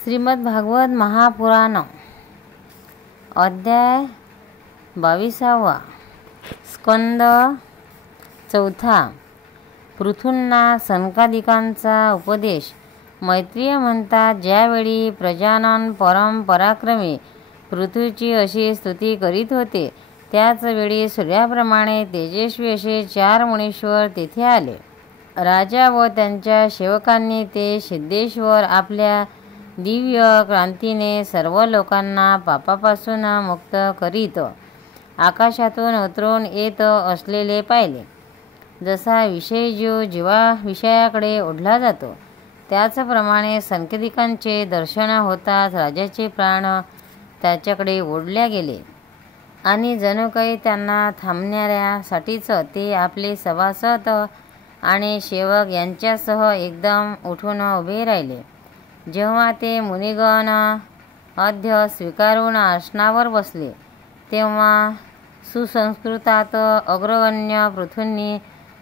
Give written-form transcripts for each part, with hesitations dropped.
श्रीमद भागवत महापुराण अध्याय 22 स्कंद 4 पृथूंना सनकादिकांचा उपदेश। मैत्रेय म्हणतात, ज्यावेळी प्रजानन परम पराक्रमी पृथूची अशी स्तुती करीत होते, त्याच वेळी सूर्याप्रमाणे तेजस्वी असे 4 मुनीश्वर तेथे आले। राजा व त्यांच्या सेवकांनी ते सिद्धेश्वर आपल्या दिव्य क्रांतीने सर्व लोकांना पापापासून मुक्त करीत आकाशातून उतरून येत असलेले पाहिले। जसा विषय विषयाकडे ओढला जातो, त्याचप्रमाणे सनकादिकांचे दर्शन होताच राजाचे प्राण त्याच्याकडे ओढल्या गेले आणि जणू काही त्यांना थांबण्यासाठीच ते आपले सभासद आणि सेवक यांच्यासह एकदम उठून उभे राहिले। जेव्हा ते मुनिगण अध्य स्वीकारून आसनावर बसले, तेव्हा सुसंस्कृतात अग्रगण्य पृथूंनी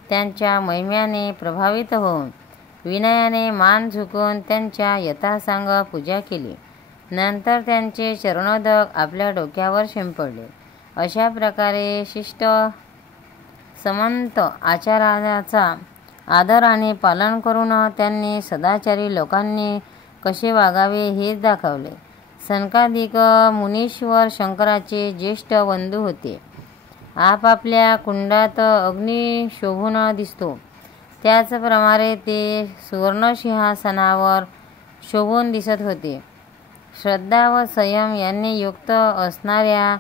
त्यांच्या महिम्याने प्रभावित होऊन विनयाने मान झुकून त्यांच्या यथासांग पूजा केली। नंतर त्यांचे चरणोदक आपल्या डोक्यावर शिंपडले। अशा प्रकारे शिष्ट समंत आचाराचा आदराने पालन करून त्यांनी सदाचारी लोकांनी कसे वागावे हे दाखवले। सनकादिक मुनीश्वर शंकराचे ज्येष्ठ बंधू होते। आपापल्या कुंडात अग्नी शोभून दिसतो, त्याचप्रमाणे ते सुवर्णसिंहासनावर शोभून दिसत होते। श्रद्धा व संयम यांनी युक्त असणाऱ्या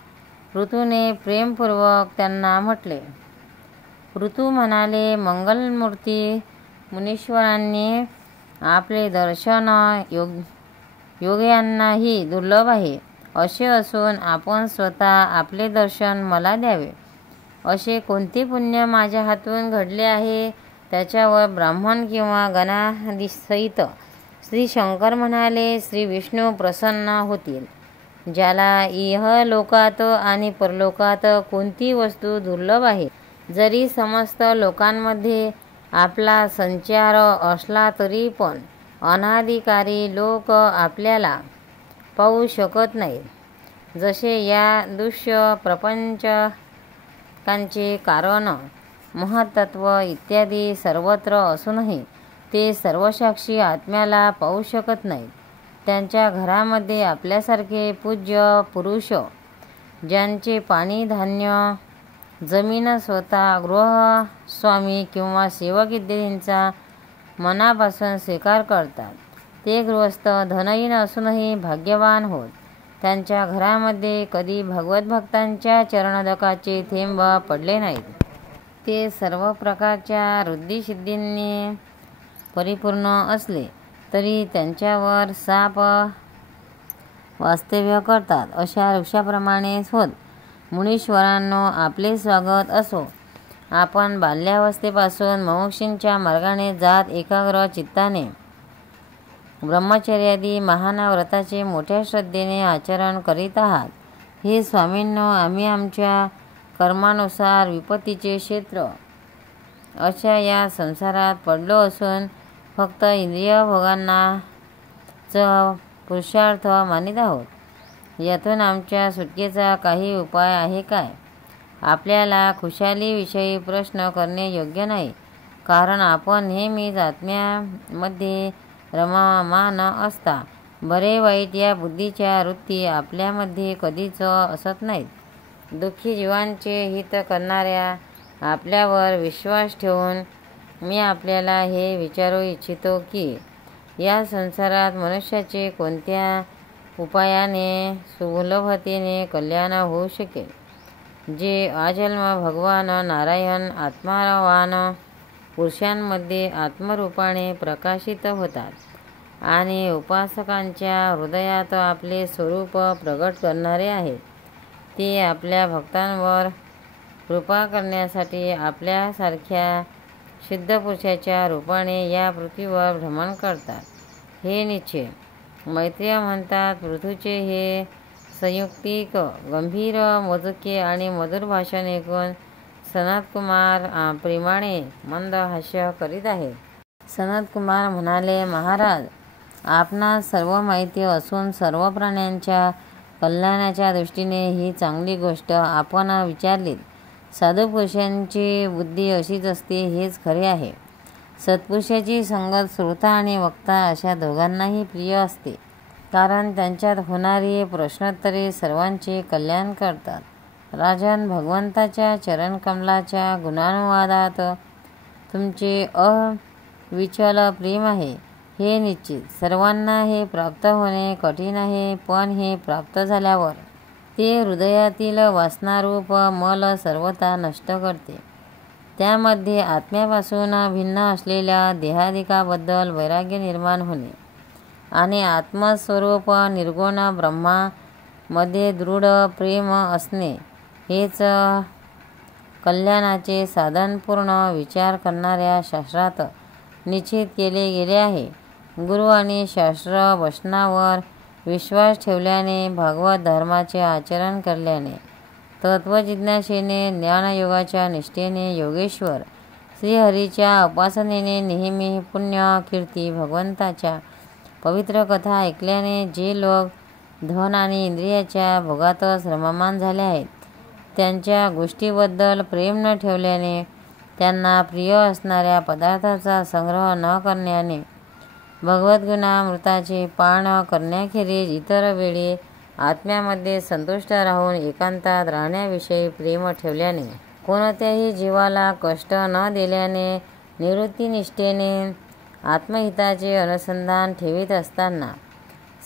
पृथूने प्रेमपूर्वक त्यांना म्हटले। पृथू म्हणाले, मंगलमूर्ती मुनीश्वरांनी आपले दर्शन योग्यांनाही दुर्लभ आहे। असे असून आपण स्वतः आपले दर्शन मला द्यावे, असे कोणते पुण्य माझ्या हातून घडले आहे? त्याच्यावर ब्राह्मण किंवा गणादिसहित श्री शंकर म्हणाले, श्री विष्णू प्रसन्न होतील। ज्याला इहलोकात आणि परलोकात कोणती वस्तू दुर्लभ आहे, जरी समस्त लोकांमध्ये आपला संचार असला तरी पण अनाधिकारी लोक आपल्याला पाहू शकत नाहीत। जसे या दृश्य प्रपंचकांचे कारण महत्त्व इत्यादी सर्वत्र असूनही ते सर्वसाक्षी आत्म्याला पाहू शकत नाहीत, त्यांच्या घरामध्ये आपल्यासारखे पूज्य पुरुष, ज्यांचे पाणी, धान्य, जमीन, स्वतः गृहस्वामी किंवा सेवक इत्यादींचा मनापासून स्वीकार करतात, ते गृहस्थ धनहीन असूनही भाग्यवान होत। त्यांच्या घरामध्ये कधी भगवत भक्तांच्या चरणोदकाचे थेंब पडले नाहीत। ते सर्व प्रकारच्या ऋद्धिसिद्धींनी परिपूर्ण असले तरी त्यांच्यावर साप वास्तव्य करतात, अशा वृक्षाप्रमाणेच होत। मुनीश्वरांनो, आपले स्वागत असो। आपण बाल्यावस्थेपासून मुमुक्षूंच्या मार्गाने जात एकाग्र चित्ताने ब्रह्मचर्यादी महान व्रताचे मोठ्या श्रद्धेने आचरण करीत आहात। हे स्वामींनो, आम्ही आमच्या कर्मानुसार विपत्तीचे क्षेत्र अशा या संसारात पडलो असून फक्त इंद्रिय भोगांनाच पुरुषार्थ मानित आहोत। यातून आमच्या सुटकेचा काही उपाय आहे काय? आपल्याला खुशालीविषयी प्रश्न करणे योग्य नाही, कारण आपण नेहमीच आत्म्यामध्ये रममाण असता। बरे वाईट या बुद्धीच्या वृत्ती आपल्यामध्ये कधीच असत नाहीत। दुःखी जीवांचे हित करणाऱ्या आपल्यावर विश्वास ठेवून मी आपल्याला हे विचारू इच्छितो की या संसारात मनुष्याचे कोणत्या उपायाने सुलभतेने कल्याण होऊ शकेल, जे आजन्म भगवान नारायण आत्मावान पुरुषांमध्ये आत्मरूपाने प्रकाशित होतात आणि उपासकांच्या हृदयात आपले स्वरूप प्रगट करणारे आहेत। ते आपल्या भक्तांवर कृपा करण्यासाठी आपल्यासारख्या शुद्ध पुरुषाच्या रूपाने या पृथ्वीवर भ्रमण करतात, हे निश्चय। मैत्रेय म्हणतात, पृथूचे हे संयुक्तिक गंभीर मोजके आणि मधुर भाषण ऐकून सनतकुमार प्रेमाने मंद हास्य करीत आहेत। सनतकुमार म्हणाले, महाराज, आपणास सर्व माहिती असून सर्व प्राण्यांच्या कल्याणाच्या दृष्टीने ही चांगली गोष्ट आपण विचारलीत. साधुपुरुषांची बुद्धी अशीच असते हेच खरे आहे. सत्पुरुषाची संगत श्रोता आणि वक्ता अशा दोघांनाही प्रिय असते, कारण त्यांच्यात होणारी प्रश्नोत्तरे सर्वांचे कल्याण करतात. राजन, भगवंताच्या चरणकमलाच्या गुणानुवादात तुमचे अविचल प्रेम आहे हे निश्चित. सर्वांना हे प्राप्त होणे कठीण आहे, पण हे प्राप्त झाल्यावर ते हृदयातील वासनारूप मल सर्वथा नष्ट करते. त्यामध्ये आत्म्यापासून भिन्न असलेल्या देहादिकाबद्दल वैराग्य निर्माण होणे आणि आत्मस्वरूप निर्गुण ब्रह्मामध्ये दृढ प्रेम असणे हेच कल्याणाचे साधन पूर्ण विचार करणाऱ्या शास्त्रात निश्चित केले गेले आहे. गुरु आणि शास्त्र वचनावर विश्वास ठेवल्याने, भागवत धर्माचे आचरण केल्याने, तत्वजिज्ञासेने, ज्ञानयोगाच्या निष्ठेने, योगेश्वर श्रीहरीच्या उपासनेने, नेहमी पुण्य कीर्ती भगवंताच्या पवित्र कथा ऐकल्याने जे लोक धन आणि इंद्रियाच्या भोगातच रममाण झाले आहेत, त्यांच्या गोष्टीबद्दल प्रेम न ठेवल्याने, त्यांना प्रिय असणाऱ्या पदार्थाचा संग्रह न करण्याने, भगवद्गुणामृताचे पान करण्याखेरीज इतर वेळी आत्म्यामध्ये संतुष्ट राहून एकांतात राहण्याविषयी प्रेम ठेवल्याने, कोणत्याही जीवाला कष्ट न दिल्याने, निवृत्तीनिष्ठेने आत्महिताचे अनुसंधान ठेवीत असताना,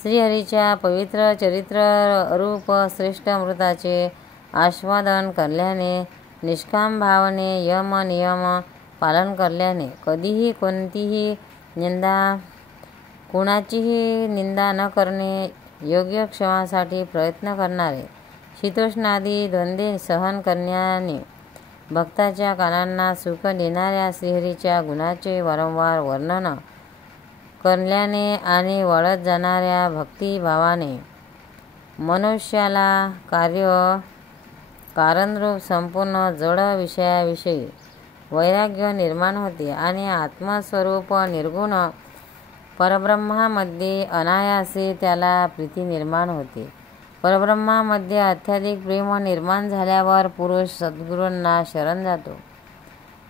श्रीहरीच्या पवित्र चरित्ररूप श्रेष्ठ अमृताचे आस्वादन करल्याने, निष्काम भावने यम नियम पालन करल्याने, कधीही कोणतीही कुणाचीही निंदा न करणे, योग्य क्षमासाठी प्रयत्न करणारे, शीतोष्णादी द्वंद्वे सहन करण्याने, भक्ताच्या कानांना सुख देणाऱ्या श्रीहरीच्या गुणाचे वारंवार वर्णन करल्याने आणि वाढत जाणाऱ्या भक्तिभावाने मनुष्याला कारणरूप संपूर्ण जड विषयाविषयी वैराग्य निर्माण होते आणि आत्मस्वरूप निर्गुण परब्रह्मामध्ये अनायासे त्याला प्रीती निर्माण होते. परब्रह्मामध्ये अत्याधिक प्रेम निर्माण झाल्यावर पुरुष सद्गुरूंना शरण जातो.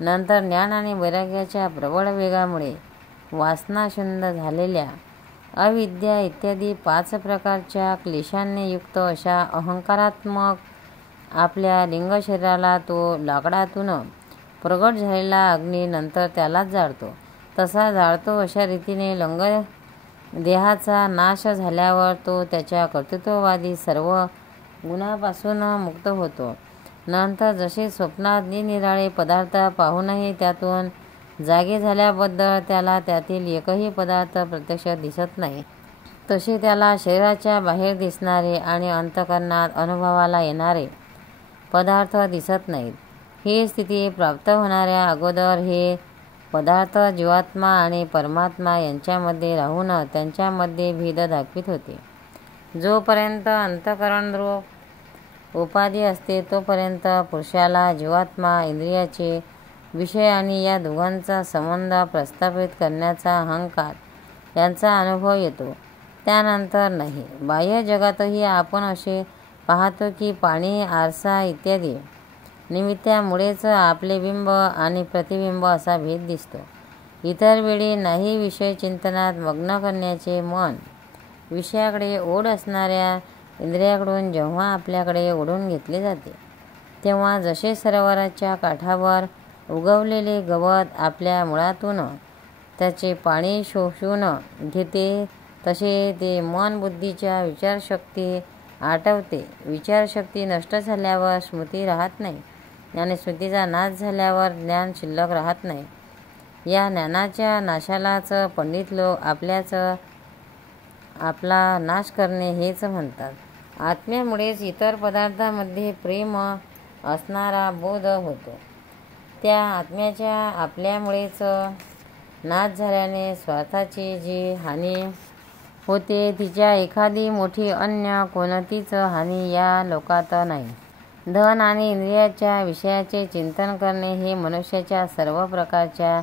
नंतर ज्ञान आणि वैराग्याच्या प्रबळ वेगामुळे वासनाशुद्ध झालेल्या अविद्या इत्यादी 5 प्रकारच्या क्लेशांनी युक्त अशा अहंकारात्मक आपल्या लिंगशरीराला तो लाकडातून प्रगट झालेला अग्नी नंतर त्यालाच जाळतो. तसा जाळतो अशा रीतीने देहाचा नाश झाल्यावर तो त्याच्या कर्तृत्ववादी सर्व गुणापासून मुक्त होतो. नंतर जसे स्वप्नात निराळे पदार्थ पाहूनही त्यातून जागे झाल्याबद्दल त्याला त्यातील एकही पदार्थ प्रत्यक्ष दिसत नाही, तसे त्याला शरीराच्या बाहेर दिसणारे आणि अंतःकरणात अनुभवाला येणारे पदार्थ दिसत नाहीत. ही स्थिती प्राप्त होणाऱ्या अगोदर हे पदार्थ जीवात्मा आणि परमात्मा यांच्यामध्ये राहून त्यांच्यामध्ये भेद दाखवित होते. जोपर्यंत अंतःकरणरूप उपाधी असते तोपर्यंत पुरुषाला जीवात्मा, इंद्रियाचे विषय आणि या दोघांचा संबंध प्रस्थापित करण्याचा अहंकार यांचा अनुभव येतो. त्यानंतर नाही. बाह्य जगातही आपण असे पाहतो की पाणी, आरसा इत्यादी निमित्तामुळेच आपले बिंब आणि प्रतिबिंब असा भेद दिसतो. इतर वेळी नाही. विषय चिंतनात मग्न करण्याचे मन विषयाकडे ओढ असणाऱ्या इंद्रियाकडून जेव्हा आपल्याकडे ओढून घेतले जाते, तेव्हा जसे सरोवराच्या काठावर उगवलेले गवत आपल्या मुळातून त्याचे पाणी शोषून घेते, तसे ते मन बुद्धीच्या विचारशक्ती आटवते. विचारशक्ती नष्ट झाल्यावर स्मृती राहत नाही आणि स्मृतीचा नाश झाल्यावर ज्ञान शिल्लक राहत नाही. या ज्ञानाच्या नाशालाच पंडित लोक आपला नाश करणे हेच म्हणतात. आत्म्यामुळेच इतर पदार्थांमध्ये प्रेम असणारा बोध होतो. त्या आत्म्याच्या आपल्यामुळेच नाश झाल्याने स्वार्थाची जी हानी होते, तिच्या एखादी मोठी अन्य कोणतीच हानी या लोकात नाही. धन आणि इंद्रियाच्या विषयाचे चिंतन करणे हे मनुष्याच्या सर्व प्रकारच्या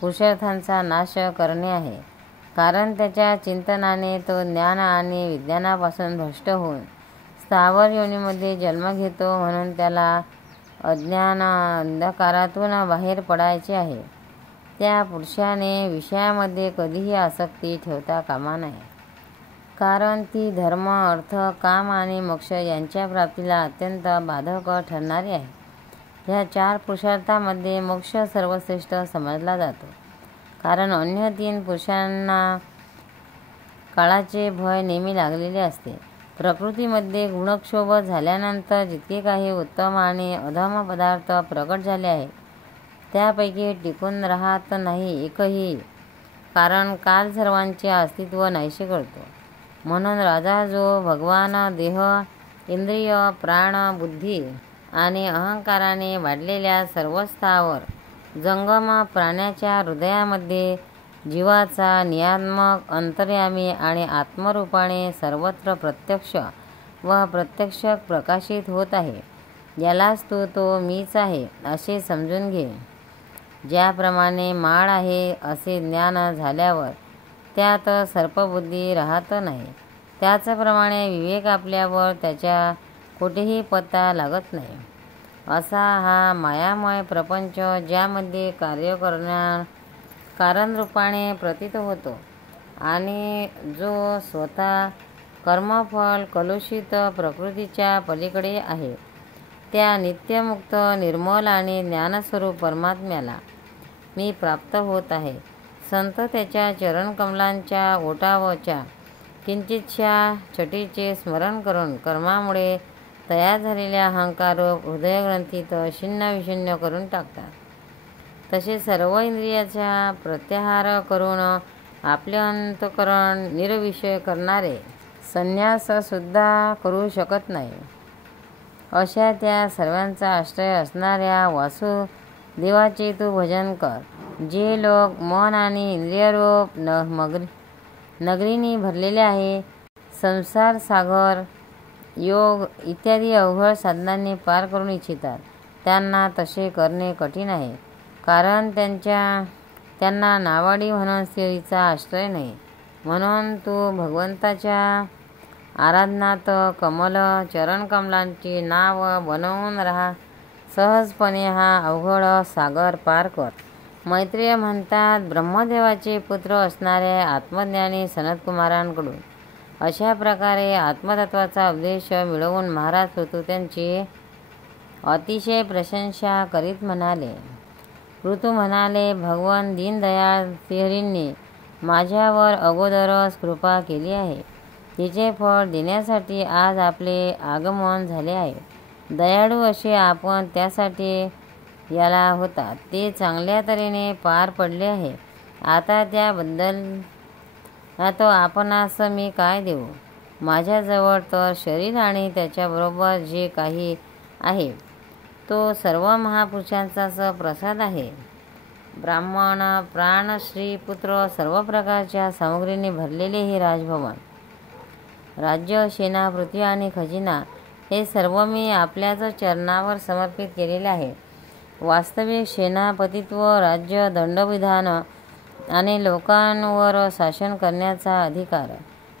पुरुषार्थांचा नाश करणे आहे. कारण त्याच्या चिंतनाने तो ज्ञान आणि विज्ञानापासून भ्रष्ट होऊन स्थावर योनीमध्ये जन्म घेतो, म्हणून त्याला अज्ञान अंधकारातून बाहेर पडायचे आहे. त्या पुरुषाने विषयामध्ये कधीही आसक्ती ठेवता कामा नये, कारण ती धर्म, अर्थ, काम आणि मोक्ष यांच्या प्राप्तीला अत्यंत बाधक ठरणारी आहे. ह्या 4 पुरुषार्थांमध्ये मोक्ष सर्वश्रेष्ठ समजला जातो, कारण अन्य 3 पुरुषांना काळाचे भय नेहमी लागलेले असते. प्रकृतीमध्ये गुणक्षोभ झाल्यानंतर जितके काही उत्तम आणि अधम पदार्थ प्रकट झाले आहेत, त्यापैकी टिकून राहत नाही एकही, कारण काल सर्वांचे अस्तित्व नाहीसे करतो. म्हणून राजा जो भगवान देह, इंद्रिय, प्राण, बुद्धी आणि अहंकाराने वाढलेल्या सर्व स्थावर जंगम प्राण्याच्या हृदयामध्ये जीवाचा नियामक, अंतर्यामी आणि आत्मरूपाने सर्वत्र प्रत्यक्ष व प्रत्यक्ष प्रकाशित होत आहे, यालाच तो मीच आहे असे समजून घे. ज्याप्रमाणे माळ आहे असे ज्ञान झाल्यावर त्यात सर्पबुद्धी राहत नाही, त्याचप्रमाणे विवेक आपल्यावर त्याच्या कुठेही पत्ता लागत नाही. असा हा मायामय प्रपंच, ज्यामध्ये कार्य कारणरूपाने प्रतीत होतो आणि जो स्वतः कर्मफल कलुषित प्रकृतीच्या पलीकडे आहे, त्या नित्यमुक्त, निर्मल आणि ज्ञानस्वरूप परमात्म्याला मी प्राप्त होत आहे. संत त्याच्या चरणकमलांच्या ओटावच्या किंचितशा छटीचे स्मरण करून कर्मामुळे तयार झालेल्या अहंकाररूप हृदयग्रंथीत छिन्न-विछिन्न करून टाकतात. तसे सर्व इंद्रियाचा प्रत्याहार करून आपले अंतःकरण निर्विषय करणारे संन्याससुद्धा करू शकत नाही. अशा त्या सर्वांचा आश्रय असणाऱ्या वासुदेवाचे तू भजन कर. जे लोक मन आणि इंद्रियरूप नगरीने भरलेले आहे, संसार सागर, योग इत्यादी अवघड साधनांनी पार करून इच्छितात, त्यांना तसे करणे कठीण आहे, कारण त्यांना नावाडी म्हणून स्त्रीचा आश्रय नाही. म्हणून तू भगवंताच्या आराधनात कमल चरणकमलांची नाव बनवून राहा. सहजपणे हा अवघड सागर पार कर. मैत्रेय म्हणतात, ब्रह्मदेवाचे पुत्र असणाऱ्या आत्मज्ञानी सनतकुमारांकडून अशा प्रकारे आत्मतत्वाचा उपदेश मिळवून महाराज पृथू त्यांची अतिशय प्रशंसा करीत म्हणाले. पृथू म्हणाले, भगवान दीनदयाळ श्रीहरींनी माझ्यावर अगोदरच कृपा केली आहे. तिचे फळ देण्यासाठी आज आपले आगमन झाले आहे. दयाळू असे आपण त्यासाठी याला होता, ते चांगल्या तऱ्हेने पार पडले आहे. आता त्याबद्दल तो आपणास मी काय देऊ? माझ्याजवळ तर शरीर आणि त्याच्याबरोबर जे काही आहे तो सर्व महापुरुषांचाच प्रसाद आहे. ब्राह्मण, प्राण, स्त्री, पुत्र, सर्व प्रकारच्या सामग्रीने भरलेले हे राजभवन, राज्य, सेना, पृथ्वी आणि खजिना हे सर्व मी आपल्याच चरणावर समर्पित केलेले आहे. वास्तविक सेनापतित्व, राज्य, दंडविधान आणि लोकांवर शासन करण्याचा अधिकार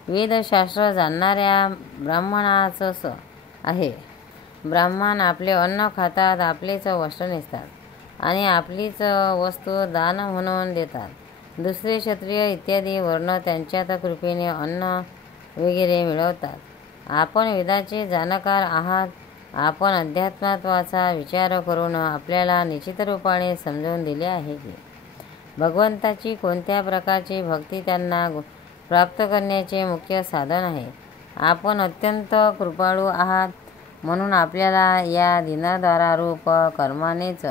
वेदशास्त्र जाणणाऱ्या ब्राह्मणाचाच आहे. ब्राह्मण आपले अन्न खातात, आपलेच वस्त्र नेसतात आणि आपलीच वस्तू दान म्हणून देतात. दुसरे क्षत्रिय इत्यादी वर्ण त्यांच्यात कृपेने अन्न वगैरे मिळवतात. आपण वेदाचे जाणकार आहात. आपण अध्यात्मत्वाचा विचार करून आपल्याला निश्चित रूपाने समजवून दिले आहे की भगवंताची कोणत्या प्रकारची भक्ती त्यांना प्राप्त करण्याचे मुख्य साधन आहे. आपण अत्यंत कृपाळू आहात, म्हणून आपल्याला या दीनदारारूप कर्मानेच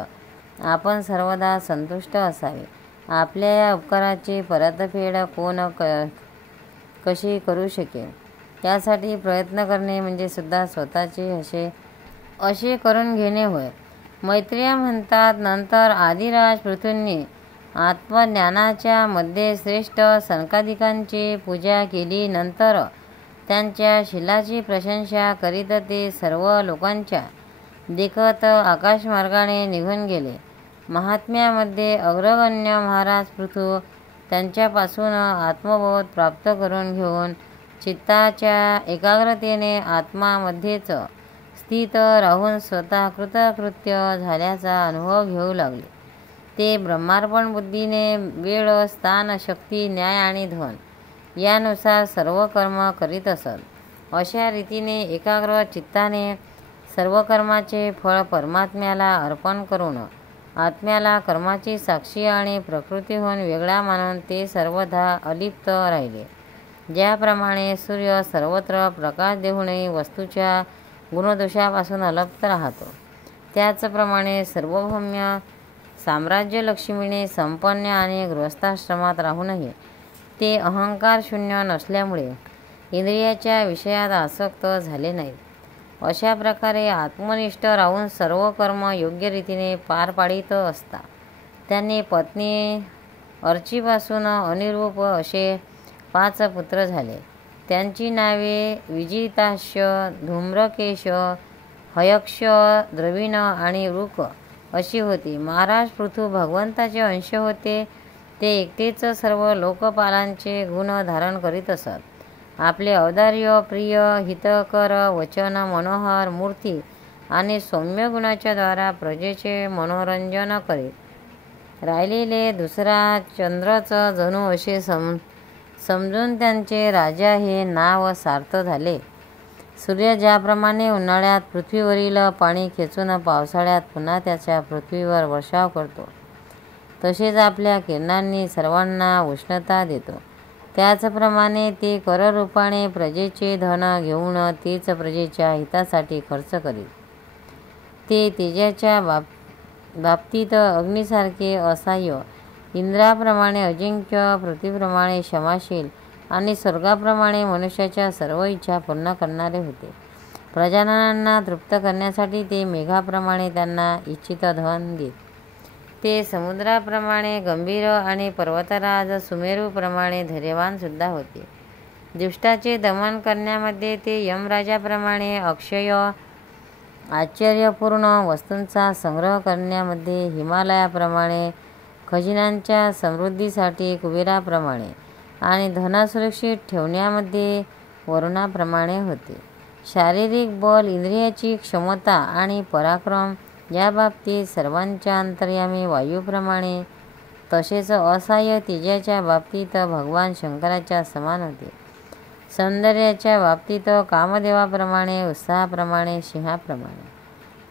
आपण सर्वदा संतुष्ट असावे. आपल्या या उपकाराची परतफेड कोण कशी करू शकेल? त्यासाठी प्रयत्न करणे म्हणजे सुद्धा स्वतःचे असे करून घेणे होय. मैत्रेय म्हणतात, नंतर आदिराज पृथूंनी आत्मज्ञानाच्या मध्ये श्रेष्ठ सनकादिकांची पूजा केली. नंतर त्यांच्या शीलाची प्रशंसा करीत ते सर्व लोकांच्या देखत आकाशमार्गाने निघून गेले. महात्म्यामध्ये अग्रगण्य महाराज पृथू त्यांच्यापासून आत्मबोध प्राप्त करून घेऊन चित्ताच्या एकाग्रतेने आत्मामध्येच स्थित राहून स्वतः कृतकृत्य झाल्याचा अनुभव घेऊ लागले. ते ब्रह्मार्पण बुद्धीने वेळ, स्थान, शक्ती, न्याय आणि धन यानुसार सर्व कर्म करीत असत. अशा रीतीने एकाग्र चित्ताने सर्व कर्माचे फळ परमात्म्याला अर्पण करून आत्म्याला कर्माची साक्षी आणि प्रकृतीहून वेगळा मानून ते सर्वदा अलिप्त राहिले. ज्याप्रमाणे सूर्य सर्वत्र प्रकाश देऊनही वस्तूच्या गुणदोषापासून अलिप्त राहतो, त्याचप्रमाणे सार्वभौम्य साम्राज्य लक्ष्मीने संपन्न आणि गृहस्थाश्रमात राहूनही ते अहंकार शून्य नसल्यामुळे इंद्रियाच्या विषयात आसक्त झाले नाहीत. अशा प्रकारे आत्मनिष्ठ राहून सर्व कर्म योग्य रीतीने पार पाडित असता त्यांनी पत्नी अर्चीपासून अनिरूप असे 5 पुत्र झाले. त्यांची नावे विजिताक्ष, धूम्रकेश, हयक्ष, द्रविण आणि रुक अशी होती. महाराज पृथू भगवंताचे अंश होते. ते एकटेच सर्व लोकपालांचे गुण धारण करीत असत. आपले औदार्य, प्रिय, हितकर वचन, मनोहर मूर्ती आणि सौम्य गुणाच्या द्वारा प्रजेचे मनोरंजन करीत राहिलेले दुसरा चंद्रच जणू असे समजून त्यांचे राजा हे नाव सार्थ झाले. सूर्य ज्याप्रमाणे उन्हाळ्यात पृथ्वीवरील पाणी खेचून पावसाळ्यात पुन्हा त्याच्या पृथ्वीवर वर्षाव करतो, तसेच आपल्या किरणांनी सर्वांना उष्णता देतो. त्याचप्रमाणे ते कररूपाने प्रजेचे धन घेऊन तेच प्रजेच्या हितासाठी खर्च करीत. ते तेजाच्या बाबतीत अग्नीसारखे असहाय्य, इंद्राप्रमाणे अजिंक्य, पृथ्वीप्रमाणे क्षमाशील आणि स्वर्गाप्रमाणे मनुष्याच्या सर्व इच्छा पूर्ण करणारे होते. प्रजाजनांना तृप्त करण्यासाठी ते मेघाप्रमाणे त्यांना इच्छित धन देत. ते समुद्राप्रमाणे गंभीर आणि पर्वतराज सुमेरूप्रमाणे धैर्यवान सुद्धा होते. दुष्टाचे दमन करण्यामध्ये ते यमराजाप्रमाणे अक्षय, आश्चर्यपूर्ण वस्तूंचा संग्रह करण्यामध्ये हिमालयाप्रमाणे, खजिन्यांच्या समृद्धीसाठी कुबेराप्रमाणे आणि धन सुरक्षित ठेवण्यामध्ये वरुणाप्रमाणे होते. शारीरिक बल, इंद्रियाची क्षमता आणि पराक्रम या बाबतीत सर्वांच्या अंतर्यामी वायूप्रमाणे, तसेच असहाय्य तेजाच्या बाबतीत भगवान शंकराच्या समान होते. सौंदर्याच्या बाबतीत कामदेवाप्रमाणे, उत्साहाप्रमाणे सिंहाप्रमाणे,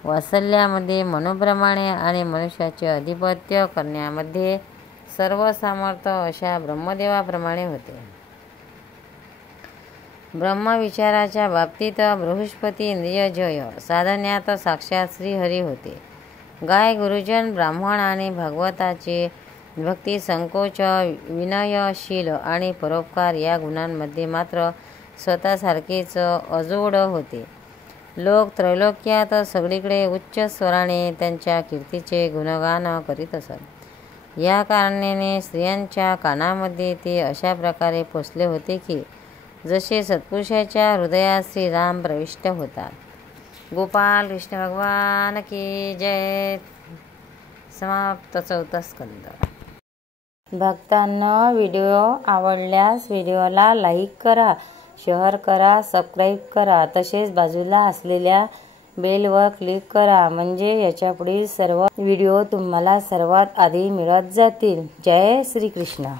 वात्सल्यामध्ये मनूप्रमाणे आणि मनुष्याचे अधिपत्य करण्यामध्ये सर्व सामर्थ्य अशा ब्रह्मदेवाप्रमाणे होते. ब्रह्मविचाराच्या बाबतीत बृहस्पती इंद्रिय जय साधण्यात साक्षात श्रीहरी होते. गाय, गुरुजन, ब्राह्मण आणि भागवताचे भक्ती, संकोच, विनयशील आणि परोपकार या गुणांमध्ये मात्र स्वतःसारखेच अजोड होते. लोक त्रैलोक्यात सगळीकडे उच्च स्वराने त्यांच्या कीर्तीचे गुणगान करीत असत. या कारणाने स्त्रियांच्या कानामध्ये ते अशा प्रकारे पोचले होते की जसे सत्पुरुषाच्या हृदयात श्रीराम प्रविष्ट होतात. गोपाल कृष्ण भगवान की जय. समाप्त. 4था स्कंद. भक्तांनो, व्हिडिओ आवडल्यास व्हिडिओला लाईक करा, शेअर करा, सबस्क्राईब करा. तसेच बाजूला असलेल्या बेलवर क्लिक करा, म्हणजे याच्या पुढील सर्व व्हिडिओ तुम्हाला सर्वात आधी मिळत जातील. जय श्री कृष्ण.